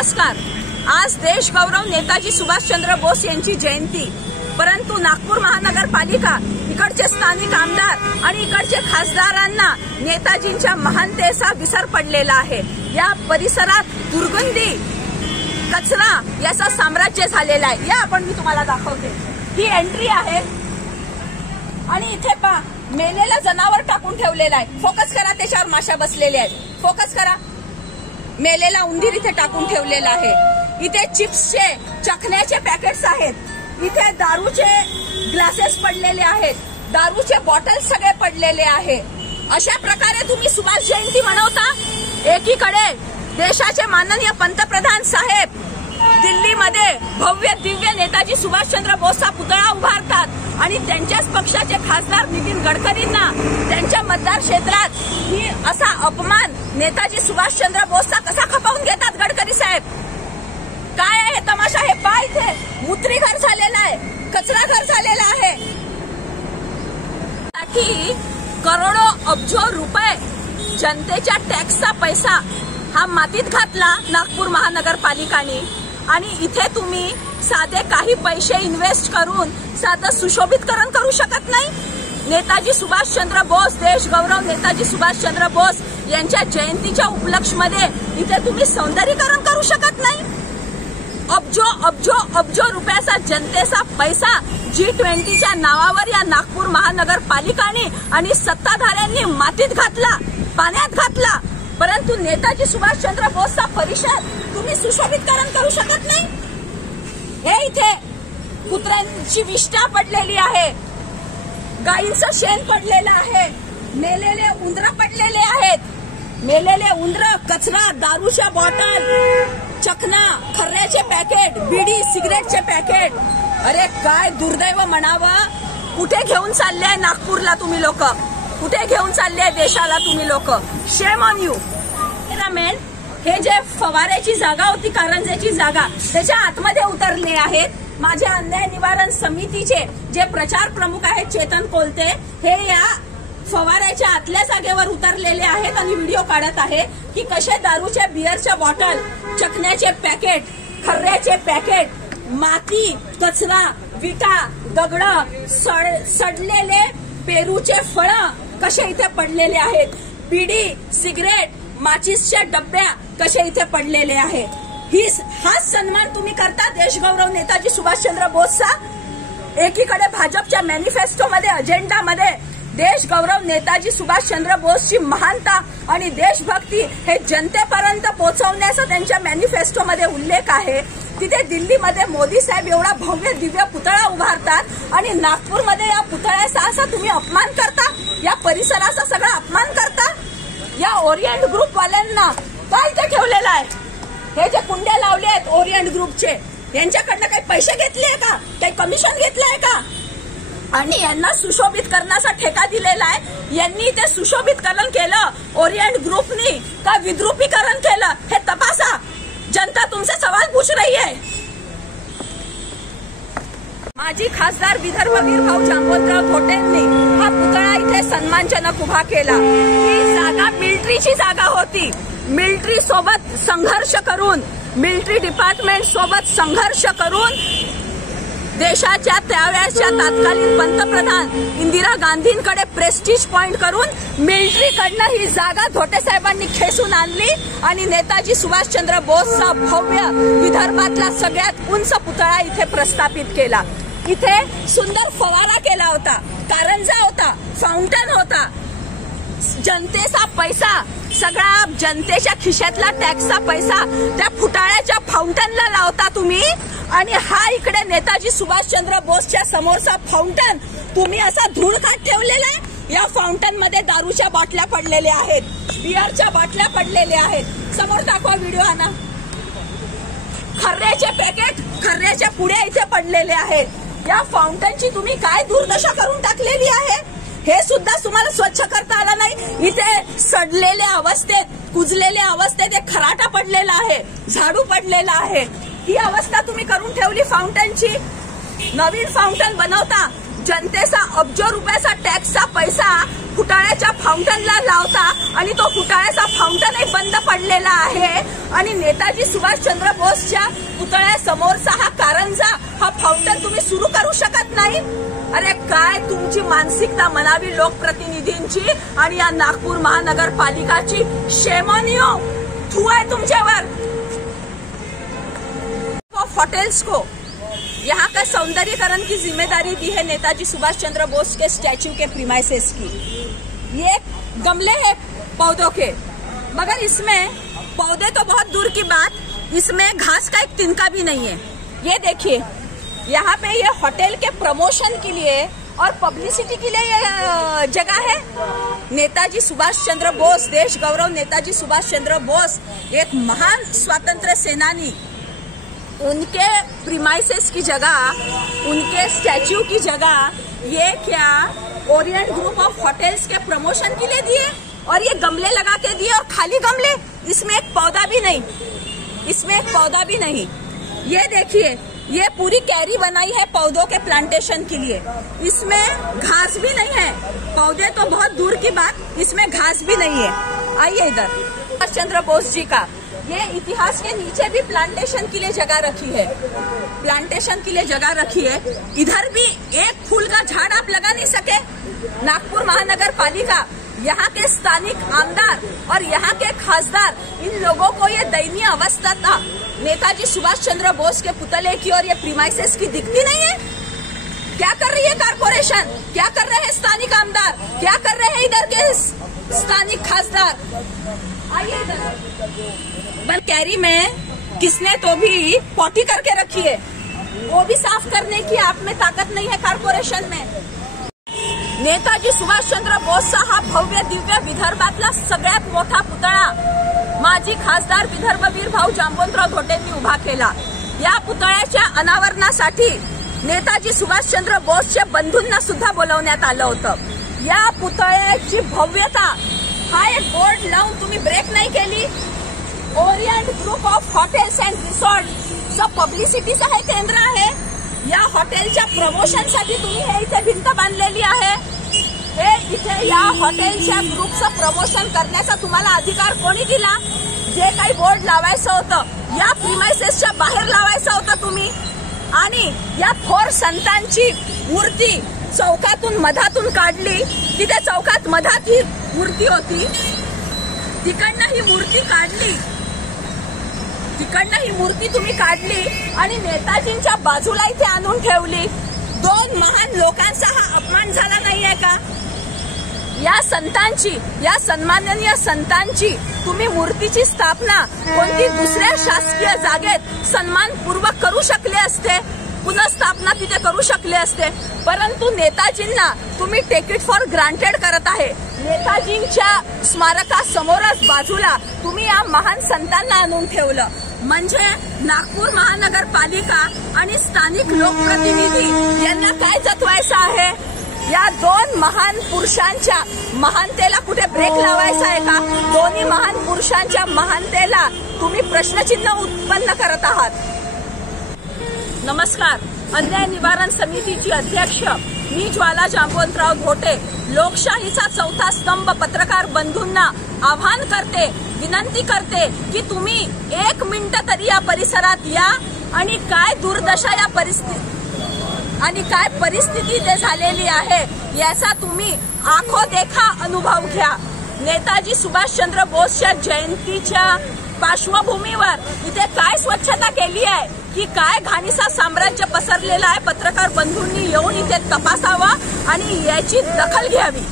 नमस्कार। आज देश गौरव नेताजी सुभाषचंद्र बोस यांची जयंती, परंतु नागपूर महानगरपालिका इकडचे स्थानिक आमदार आणि इकडचे खासदारांना नेताजींच्या महानतेचा विसर पडलेला आहे। या परिसरात दुर्गंधी, कचरा याचा साम्राज्य झालेला आहे। या आपण मी तुम्हाला दाखवते, ही एंट्री आहे आणि इथे पहा मेलेला जनावर टाकून ठेवलेला आहे। फोकस करा, त्याच्यावर माशा बसलेल्या आहेत। फोकस करा, मेलेला उंदीर इथे टाकून ठेवलेला आहे। इथे चिप्सचे चखण्याचे पॅकेट्स आहेत, इथे दारूचे ग्लासेस पडलेले आहेत, दारूचे बॉटल्स सगळे पडलेले आहे। अशा प्रकारे तुम्ही सुभाष जयंती मनवता। एकीकडे देशाचे माननीय पंतप्रधान साहेब दिल्लीमध्ये भव्य दिव्य नेताजी सुभाषचंद्र बोसचा पुतळा उभारतात आणि त्यांच्याच पक्षाचे खासदार नितीन गडकरींना त्यांच्या मतदार क्षेत्रात ही असा अपमान नेताजी सुभाषचंद्र बोसचा कसा खपावून घेतात गडकरी साहेब। काय आहे तमाशा? हे पहा, इथे मूत्री घर झालेला आहे, कचरा घर झालेला आहे। करोडो अब्जो रुपये जनतेच्या टॅक्सचा पैसा हा मातीत घातला नागपूर महानगरपालिकाने आणि इथे तुम्ही साधे काही पैसे इन्व्हेस्ट करून साधं सुशोभितकरण करू शकत नाही। नेताजी सुभाषचंद्र बोस, देश गौरव नेताजी सुभाषचंद्र बोस यांच्या जयंतीच्या उपलक्ष्यमध्ये इथे तुम्ही सौंदर्यीकरण करू शकत नाही। अब्जो अब्जो अब्जो रुपयाचा जनतेचा पैसा G20च्या नावावर या नागपूर महानगरपालिकाने आणि सत्ताधाऱ्यांनी मातीत घातला, पाण्यात घातला, परंतु नेताजी सुभाषचंद्र बोसचा परिसर तुम्ही सुशोभितकरण करू शकत नाही। हे इथे कुत्र्यांची विष्ठा पडलेली आहे, गायींचं शेण पडलेलं आहे, मेलेले उंदर पडलेले आहेत। मेलेले उंदर, कचरा, दारूच्या बॉटल, चखना, खर्याचे पॅकेट, बिडी सिगरेटचे पॅकेट। अरे काय दुर्दैव म्हणावं। कुठे घेऊन चालले नागपूरला तुम्ही लोक? कुठे घेऊन चालले देशाला तुम्ही लोक? Shame on you. हे जे फवाऱ्याची जागा होती, कारंजेची जागा, त्याच्या आतमध्ये उतरले आहेत। माझे अन्याय निवारण समितीचे जे प्रचार प्रमुख आहेत चेतन कोलते, हे या फवाऱ्याच्या आतल्या जागेवर उतरलेले आहेत आणि व्हिडिओ काढत आहे की कसे दारूच्या, बिअरच्या बॉटल, चखण्याचे पॅकेट, खर्याचे पॅकेट, माती, कचरा, विटा, दगड, सडलेले पेरूचे फळ कसे इथे पडलेले आहेत, बिडी, सिगरेट, माचीसच्या डब्या कसे इथे पडलेले आहेत। हाच सन्मान तुम्ही करता देश गौरव नेताजी सुभाषचंद्र बोसचा। एकीकडे भाजपच्या मॅनिफेस्टोमध्ये, अजेंडामध्ये देश गौरव नेताजी सुभाषचंद्र बोसची महानता आणि देशभक्ती हे जनतेपर्यंत पोहोचवण्याचा त्यांच्या मॅनिफेस्टोमध्ये उल्लेख आहे। तिथे दिल्लीमध्ये मोदी साहेब एवढा भव्य दिव्य पुतळा उभारतात आणि नागपूरमध्ये या पुतळ्याचा असा तुम्ही अपमान करता, या परिसराचा सगळा अपमान करता। या ओरिएंट ग्रुप वाल्यांना काय इथे ठेवलेलं आहे? हे जे कुंड्या लावले आहेत ओरिएंट ग्रुपचे, यांच्याकडनं काही पैसे घेतले का? काही कमिशन घेतलंय का? आणि यांना सुशोभितकरणाचा ठेका दिलेला आहे। यांनी ते सुशोभितकरण केलं ओरिएंट ग्रुपनी का विद्रुपीकरण केलं हे तपासा। जनता तुमसे सवाल पूछ रही है। माजी खासदार विदर्भवीर भाऊ जांबवंतराव धोटेंनी हा पुतळा इथे सन्मानजनक उभा केला। ही जागा मिलिटरीची जागा होती। मिलिटरी सोबत संघर्ष करून, मिलिटरी डिपार्टमेंट सोबत संघर्ष करून देशाच्या त्यावेळेच्या तत्कालीन पंतप्रधान इंदिरा गांधींकडे प्रेस्टीज पॉइंट करून मिलिटरीकडनं ही जागा धोटे साहेबांनी खेचून आणली आणि नेताजी सुभाषचंद्र बोसचा भव्य विदर्भातला सगळ्यात उंच पुतळा इथे प्रस्थापित केला। इथे सुंदर फवारा केला होता, कारंजा होता, फाउंटन होता। जनतेचा पैसा, सगळा जनतेच्या खिशातला टॅक्सचा पैसा त्या फुटाळ्याच्या फाउंटनला लावता तुम्ही आणि हा इकडे नेताजी सुभाषचंद्र बोसच्या समोरचा फाउंटन तुम्ही असा धूळ खात ठेवलेला आहे। या फाउंटन मध्ये दारूच्या बाटल्या पडलेल्या आहेत, बिअरच्या बाटल्या पडलेल्या आहेत। समोर दाखवा व्हिडिओ आणा। खर्याचे पॅकेट, खर्याच्या पुड्या इथे पडलेल्या आहेत। या फाउंटनची तुम्ही काय दुर्दशा करून टाकलेली आहे हे सुद्धा तुम्हाला स्वच्छ करता आलं नाही। इथे सडलेल्या अवस्थेत, कुजलेल्या अवस्थेत एक खराटा पडलेला आहे, झाडू पडलेला आहे। ही अवस्था तुम्ही करून ठेवली फाउंटनची। नवीन फाउंटन बनवता, जनतेचा अब्जो रुपयाचा टॅक्सचा पैसा फुटाळ्याच्या फाउंटनला लावता आणि तो फुटाळ्याचा फाउंटनही बंद पडलेला आहे आणि नेताजी सुभाषचंद्र बोसच्या पुतळ्यासमोरचा हा कारंजा हा फाउंटन तुम्ही सुरू करू शकत नाही। अरे काय तुमची मानसिकता म्हणावी लोकप्रतिनिधींची आणि या नागपूर महानगरपालिकाची। शेम ऑन यू, थू है तुमच्यावर। होटल्स को यहाँ का सौंदर्यीकरण की जिम्मेदारी दी है नेताजी सुभाष चंद्र बोस के स्टैच्यू के प्रीमाइसेस की। ये गमले हैं पौधों के, मगर इसमें पौधे तो बहुत दूर की बात, इसमें घास का एक तिनका भी नहीं है। ये देखिए यहाँ पे ये होटल के प्रमोशन के लिए और पब्लिसिटी के लिए ये जगह है। नेताजी सुभाष चंद्र बोस, देश गौरव नेताजी सुभाष चंद्र बोस एक महान स्वतंत्र सेनानी, उनके प्रीमाइसेस की जगह, उनके स्टैच्यू की जगह ये क्या ओरिएंट ग्रुप ऑफ होटल्स के प्रमोशन के लिए दिए और ये गमले लगा के दिए और खाली गमले, इसमें एक पौधा भी नहीं, इसमें एक पौधा भी नहीं। ये देखिए ये पूरी कैरी बनाई है पौधों के प्लांटेशन के लिए, इसमें घास भी नहीं है। पौधे तो बहुत दूर की बात, इसमें घास भी नहीं है। आइए इधर सुभाष चंद्र बोस जी का ये इतिहास के नीचे भी प्लांटेशन के लिए जगह रखी है, प्लांटेशन के लिए जगह रखी है। इधर भी एक फूल का झाड़ आप लगा नहीं सके। नागपुर महानगर पालिका, यहाँ के स्थानिक आमदार और यहाँ के खासदार, इन लोगों को ये दयनीय अवस्था था नेताजी सुभाष चंद्र बोस के पुतले की और ये प्रीमाइसेस की दिखती नहीं है। क्या कर रही है कारपोरेशन, क्या कर रहे हैं स्थानिक आमदार, क्या कर रहे हैं इधर के स्थानिक खासदार। आइए इधर बल कैरी में किसने तो भी पॉटी करके रखी है, वो भी साफ करने की आप में ताकत नहीं है कारपोरेशन में। नेताजी सुभाषचंद्र बोस हा भव्य दिव्य विदर्भातला सगळ्यात मोठा पुतळा माजी खासदार विदर्भवीर भाऊ जांबुवंतराव धोटेंनी उभा केला। या पुतळ्याच्या अनावरणासाठी नेताजी सुभाषचंद्र बोसच्या बंधूंना सुद्धा बोलवण्यात आलं होतं। या पुतळ्याची भव्यता हा एक बोर्ड लावून तुम्ही ब्रेक नाही केली। Orient group of hotels and रिसॉर्टचं पब्लिसिटीचं हे केंद्र आहे। या हॉटेलच्या प्रमोशनसाठी तुम्ही हे इथे भिंत बांधलेली आहे। हे इथे या हॉटेलच्या ग्रुपचं प्रमोशन करण्याचा तुम्हाला अधिकार कोणी दिला? जे काही बोर्ड लावायचं होतं या प्रीमाइसेसच्या बाहेर लावायचं होतं तुम्ही। आणि या थोर संतांची मूर्ती चौकातून मधातून काढली, तिथे चौकात मधात ही मूर्ती होती, तिकडनं ही मूर्ती काढली, तिकडनं ही मूर्ती तुम्ही काढली आणि नेताजींच्या बाजूला इथे आणून ठेवली। दोन महान लोकांचा हा अपमान झाला नाहीये का? या संतांची, या सन्माननीय संतांची तुम्ही मूर्तीची स्थापना कोणती दुसऱ्या शासकीय जागेत सन्मानपूर्वक करू शकले असते, पुनर्स्थापना तिथे करू शकले असते, परंतु नेताजींना तुम्ही टेक इट फॉर ग्रांटेड करत आहे। नेताजींच्या स्मारकासमोरच बाजूला तुम्ही या महान संतांना आणून ठेवलं, म्हणजे नागपूर महानगरपालिका आणि स्थानिक लोकप्रतिनिधी यांना काय जतवायचं आहे? या दोन महान पुरुषांच्या महानतेला कुठे ब्रेक लावायचा आहे का? दोन्ही महान पुरुषांच्या महानतेला तुम्ही प्रश्नचिन्ह उत्पन्न करत आहात। नमस्कार, अन्याय निवारण समितीची अध्यक्ष मी ज्वाला जांबुवंतराव धोटे लोकशाहीचा चौथा स्तंभ पत्रकार बंधूंना आवाहन करते, विनंती करते की तुम्ही 1 मिनिट तरी या परिसरात या आणि काय दुर्दशा या आणि काय परिस्थिती ते झालेली आहे याचा तुम्ही आंखो देखा अनुभव घ्या। नेताजी सुभाषचंद्र बोसच्या जयंतीच्या पार्श्वभूमीवर इथे काय स्वच्छता केली आहे की काय घाणीचा साम्राज्य पसरलेला आहे, पत्रकार बंधूंनी येऊन इथे तपासावा आणि याची दखल घ्यावी।